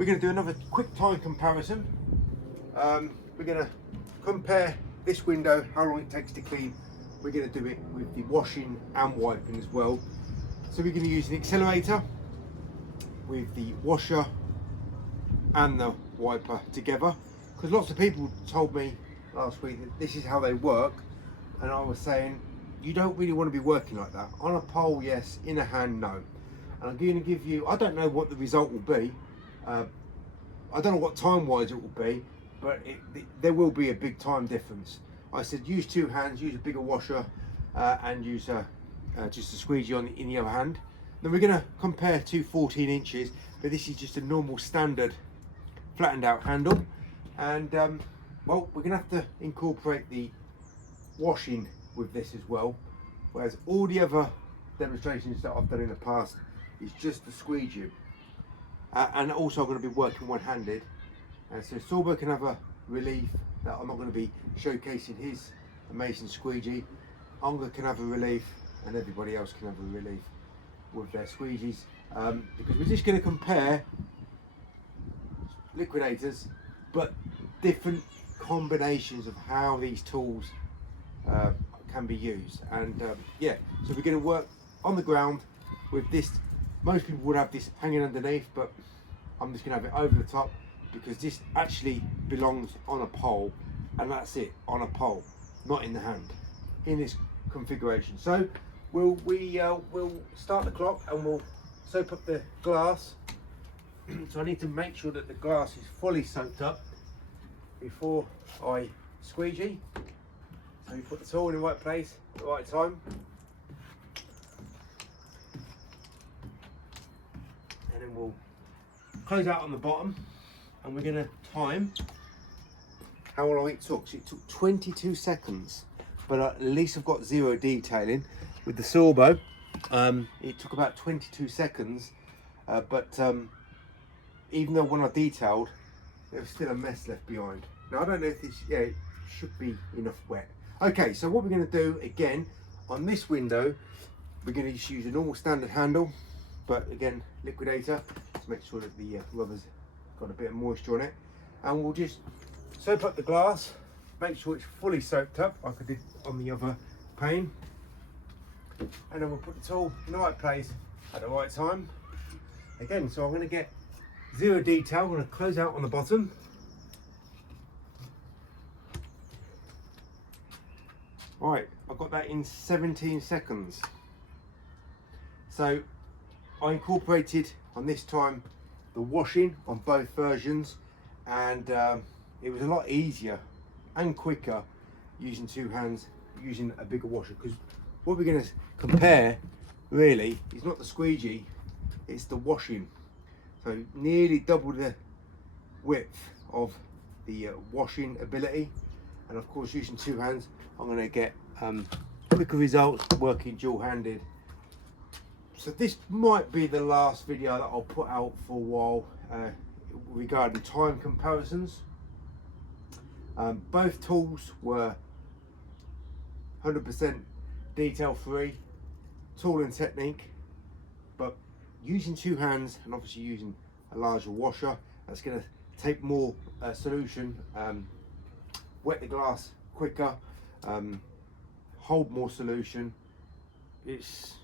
we're going to do another quick time comparison. We're going to compare this window, how long it takes to clean. We're going to do it with the washing and wiping as well. So we're going to use an accelerator with the washer and the wiper together, because lots of people told me last week that this is how they work, and I was saying you don't really want to be working like that. On a pole, yes. In a hand, no. And I'm going to give you, I don't know what the result will be. I don't know what time wise it will be, but there will be a big time difference. I said use two hands, use a bigger washer, and use just a squeegee in the other hand. Then we're going to compare two 14 inches, but this is just a normal standard flattened out handle. And well, we're going to have to incorporate the washing with this as well, whereas all the other demonstrations that I've done in the past is just the squeegee. And also I'm going to be working one-handed, so Sorbo can have a relief that I'm not going to be showcasing his amazing squeegee. Onga can have a relief, and everybody else can have a relief with their squeegees, because we're just going to compare Liquidators, but different combinations of how these tools can be used. And yeah, so we're going to work on the ground with this. Most people would have this hanging underneath, but I'm just going to have it over the top, because this actually belongs on a pole, and that's it, on a pole, not in the hand, in this configuration. So we'll start the clock and we'll soak up the glass. So I need to make sure that the glass is fully soaked up before I squeegee. So you put the tool in the right place at the right time. And then we'll close out on the bottom, and we're going to time how long it took. So it took 22 seconds, but at least I've got zero detailing. With the Sorbo, it took about 22 seconds, but even though when I detailed, there was still a mess left behind. Now I don't know if this, yeah, it should be enough wet. Okay, so what we're going to do again on this window, we're going to just use a normal standard handle, but again, Liquidator, to make sure that the rubber's got a bit of moisture on it. And we'll just soak up the glass, make sure it's fully soaked up like I did on the other pane. And then we'll put the tool in the right place at the right time. Again, so I'm going to get zero detail. I'm going to close out on the bottom. Right, I've got that in 17 seconds. So I incorporated on this time the washing on both versions, and it was a lot easier and quicker using two hands, using a bigger washer, because what we're going to compare really is not the squeegee, it's the washing. So nearly double the width of the washing ability, and of course using two hands I'm going to get quicker results working dual-handed. So this might be the last video that I'll put out for a while regarding time comparisons. Both tools were 100% detail free, tool and technique, but using two hands and obviously using a larger washer, that's going to take more solution, wet the glass quicker, hold more solution. It's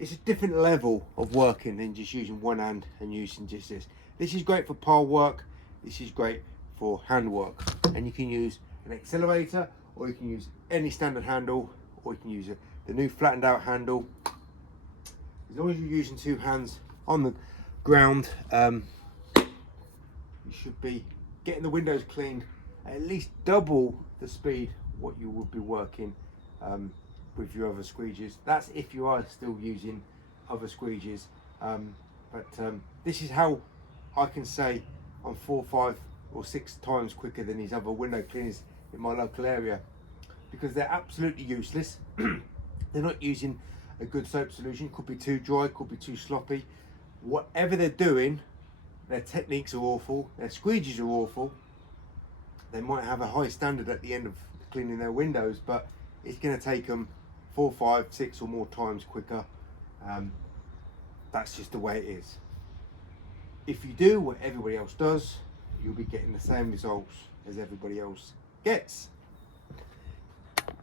a different level of working than just using one hand and using just this. This is great for pole work, this is great for hand work, and you can use an accelerator, or you can use any standard handle, or you can use the new flattened out handle. As long as you're using two hands on the ground, you should be getting the windows cleaned at least double the speed what you would be working with your other squeegees. That's if you are still using other squeegees, but this is how I can say I'm 4, 5 or 6 times quicker than these other window cleaners in my local area, because they're absolutely useless. They're not using a good soap solution. Could be too dry, could be too sloppy. Whatever they're doing, their techniques are awful, their squeegees are awful. They might have a high standard at the end of cleaning their windows, but it's going to take them 4, 5, 6 or more times quicker. That's just the way it is. If you do what everybody else does, you'll be getting the same results as everybody else gets.